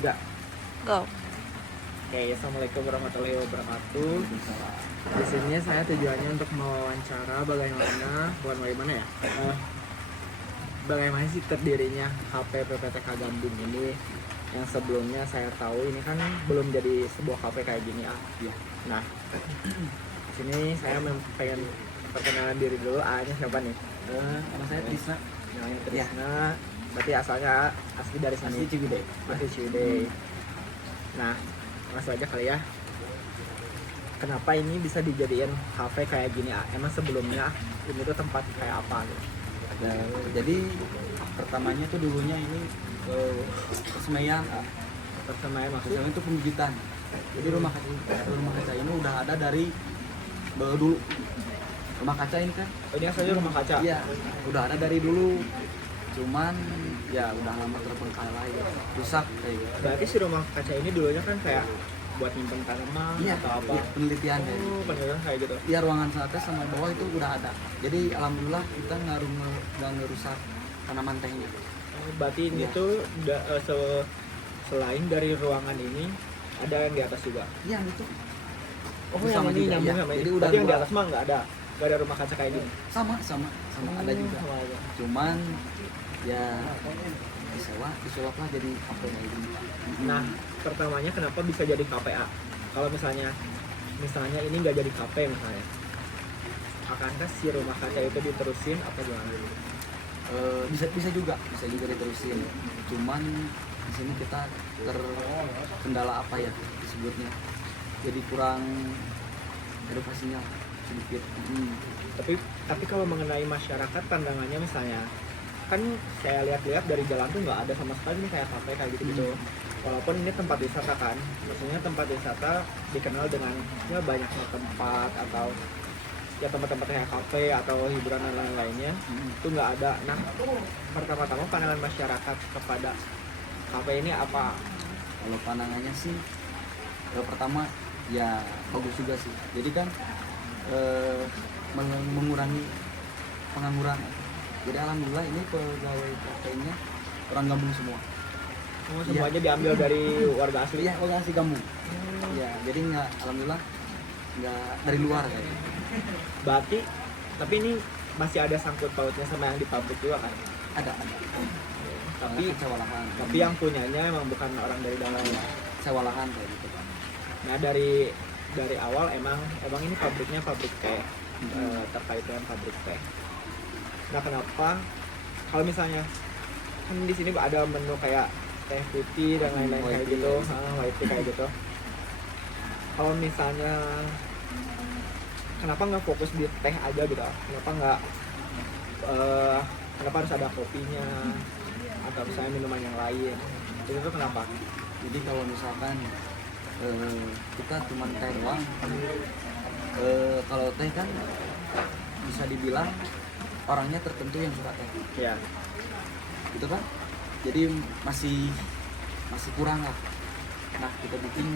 Enggak. Go. Oke, assalamualaikum warahmatullahi wabarakatuh. Di sini saya tujuannya untuk mewawancara bagaimana ya? Bagaimana sih terdirinya HP PPTK Gambung ini? Yang sebelumnya saya tahu ini kan belum jadi sebuah HP kayak gini ya. Nah, di sini saya pengen perkenalan diri dulu. A-nya siapa nih? Nama saya Trisna. Namanya Trisna. Berarti asalnya asli dari sini. Asli Ciwidey. Asli Ciwidey. Nah, langsung aja kali ya. Kenapa ini bisa dijadiin HP kayak gini? Emang sebelumnya ini tuh tempat kayak apa gitu? Jadi pertamanya tuh dulunya ini persemayan. Persemayan maksudnya? Persemayan itu pembibitan. Jadi rumah kaca ini udah ada dari dulu. Rumah kaca ini kan? Oh, ini asalnya rumah kaca? Iya, udah ada dari dulu. Cuman ya udah lama terbengkalai, rusak kayak gitu. Berarti si rumah kaca ini dulunya kan kayak buat nyimpen tanaman atau apa? Iya, penelitian kayak gitu. Oh, penelitian kayak gitu. Iya, ruangan atas sama bawah itu udah ada. Jadi alhamdulillah kita nggak ngerusak tanaman tehnya. Oh, berarti ini Iya. tuh selain dari ruangan ini ada yang di atas juga? Iya gitu. Oh, Itu yang sama ini juga, nyambung iya. sama ini. Jadi udah Berarti yang di dua. atas mah nggak ada rumah kaca kayak gini? Sama ada juga. Sama aja. Cuman ya disulap lah jadi apa kayak gini. Nah, pertamanya kenapa bisa jadi KPA? Kalau misalnya ini nggak jadi KP misalnya, akankah si rumah kaca itu diterusin apa gimana? Bisa juga diterusin. Cuman di sini kita terkendala apa ya disebutnya, jadi kurang edukasinya sedikit. Tapi kalau mengenai masyarakat pandangannya misalnya, kan saya lihat-lihat dari jalan tuh nggak ada sama sekali nih kayak kafe kayak gitu-gitu. Walaupun ini tempat wisata kan, maksudnya tempat wisata dikenal dengan ya banyaknya tempat atau ya tempat-tempat kayak kafe atau hiburan dan lain-lainnya itu nggak ada. Nah, pertama-tama pandangan masyarakat kepada kafe ini apa? Kalau pandangannya sih pertama ya bagus juga sih. Jadi kan mengurangi pengangguran. Jadi alhamdulillah ini pegawai kafenya orang Gambung semua. Oh, semuanya diambil dari warga asli? Iya, warga asli Gambung. Ya, jadi alhamdulillah nggak dari luar kayak. Berarti, tapi ini masih ada sangkut pautnya sama yang di pabrik juga kan? Ada. Tapi sewa lahan. Tapi yang punyanya emang bukan orang dari dalam ya? Sewa lahan kayak gitu. Nah, dari awal emang ini pabriknya pabrik teh, terkait dengan pabrik teh. Nah, kenapa kalau misalnya kan di sini ada menu kayak teh putih dan lain-lain kayak gitu, white tea kayak gitu. Kalau misalnya kenapa nggak fokus di teh aja gitu? Kenapa harus ada kopinya atau misalnya minuman yang lain? Itu tuh kenapa? Jadi kalau misalkan kita cuma teh doang, kalau teh kan bisa dibilang orangnya tertentu yang suka teh. Ya. Gitu kan? Jadi masih kurang lah. Nah, kita bikin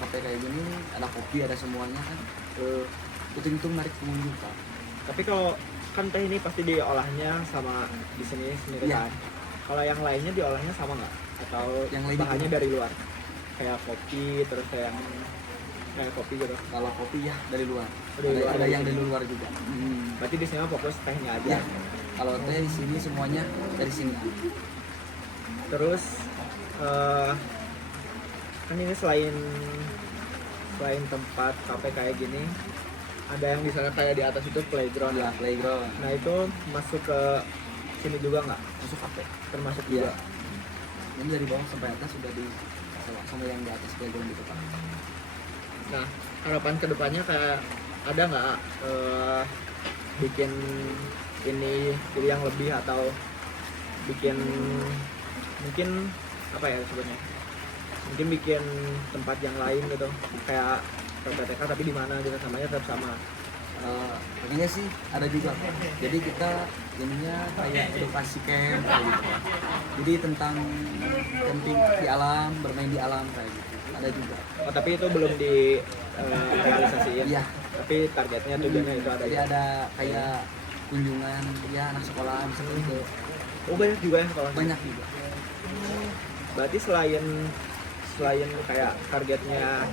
kopi kayak gini, ada kopi, ada semuanya kan. Itu menarik pengunjung kan. Tapi kalau kan teh ini pasti diolahnya sama di sini sendiri kan. Kalau yang lainnya diolahnya sama nggak? Atau yang bahannya dari luar? Kayak kopi, terus kayak kopi gitu. Kalau kopi ya dari luar. Ada yang dari luar juga. Berarti di sini fokus tehnya aja. Ya. Kalau teh di sini semuanya dari sini. Terus kan ini selain tempat kafe kayak gini, ada yang misalnya kayak di atas itu playground Ya, playground. Nah, itu masuk ke sini juga nggak? Masuk kafe. Termasuk Iya. juga. Ini dari bawah sampai atas sudah di sama yang di atas playground gitu Pak. Nah, harapan kedepannya kayak ada nggak bikin ini jadi yang lebih atau bikin mungkin apa ya sebutnya? Mungkin bikin tempat yang lain gitu kayak PPTK tapi di mana gitu namanya tetap sama. Pengennya sih ada juga. Jadi kita ininya kayak edukasi camp kayak gitu. Jadi tentang camping di alam, bermain di alam kayak gitu. Ada juga. Oh, tapi itu belum di realisasiin. Iya. Tapi targetnya tujuannya itu ada. Jadi ada kayak kunjungan ya anak sekolah seperti itu. Oh, banyak juga ya sekolah. Banyak juga. berarti selain selain kayak targetnya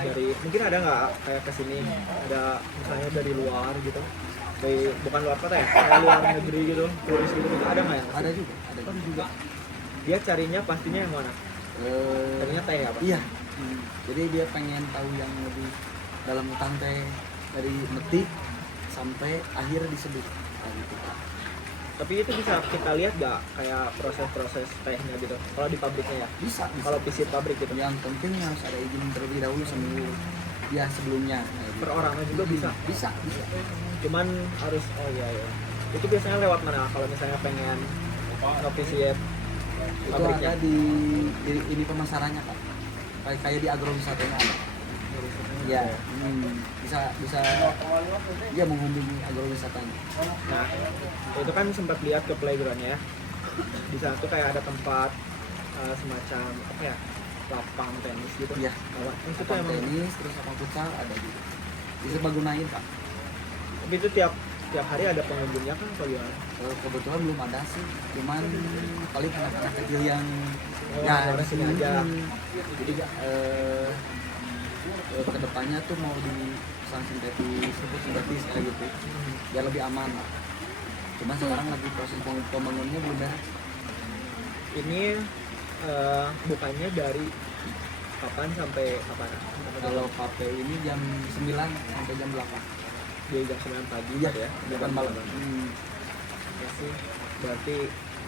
dari mungkin ada nggak kayak kesini ada misalnya dari luar gitu, dari bukan luar kota ya, kayak luar negeri gitu, turis gitu, ada nggak ya? Ada juga, ada Kan juga. juga dia carinya pastinya yang mana? Carinya teh apa? Iya. Jadi dia pengen tahu yang lebih dalam tentang teh dari metik sampai akhir diseduh. Kayak gitu. Tapi itu bisa kita lihat nggak kayak proses-proses tehnya gitu kalau di pabriknya ya, Bisa, bisa. kalau visit pabrik gitu Yang penting harus ada izin terlebih dahulu sebelumnya. Kayak gitu. perorangan juga bisa, Bisa, bisa. cuman harus oh iya ya itu biasanya lewat mana kalau misalnya pengen visit Itu pabriknya? ada di ini pemasarannya Pak. Kayak di agrowisatanya ada. Ya, bisa dia mengunjungi agrowisatanya. Nah, itu kan sempat lihat ke playgroundnya ya. Di sana tuh kayak ada tempat semacam apa ya, lapang tenis gitu. Iya. Itu tuh Lapang emang. tenis terus lapang futsal ada juga. Bisa gunain Pak. Tapi itu tiap tiap hari ada pengunjungnya kan apa gimana? Kebetulan belum ada sih, cuman paling anak-anak kecil yang orang sini aja. Jadi kedepannya tuh mau di sintetis, rumput sintetis kayak gitu, biar lebih aman lah. Cuma sekarang lagi proses pembangunannya belum beres. Ini bukannya dari kapan sampai kapan? Kalau KP ini jam 9 sampai jam 8. Di jam 9 pagi Iya, ya, bukan malam. Ya sih, berarti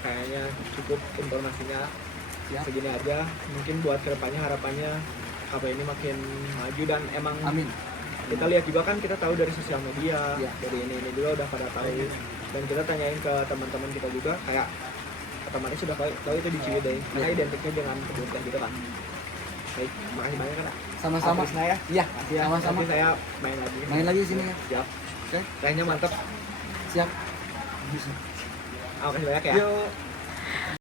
kayaknya cukup informasinya Siap. segini aja. Mungkin buat kedepannya harapannya apa ini makin maju dan emang Amin. kita lihat juga kan, kita tahu dari sosial media, Iya. dari ini juga udah pada tahu, dan kita tanyain ke teman-teman kita juga kayak otomatis sudah tahu itu di Ciwidey karena Iya. identiknya dengan kebun teh gitu kan. Baik, makasih banyak kan. Sama-sama. Aprisna ya. Iya, Ya, sama-sama. nanti saya main lagi. Main lagi sini ya. Siap. Oke, Tehnya mantap. siap. Makasih banyak ya. Yuk.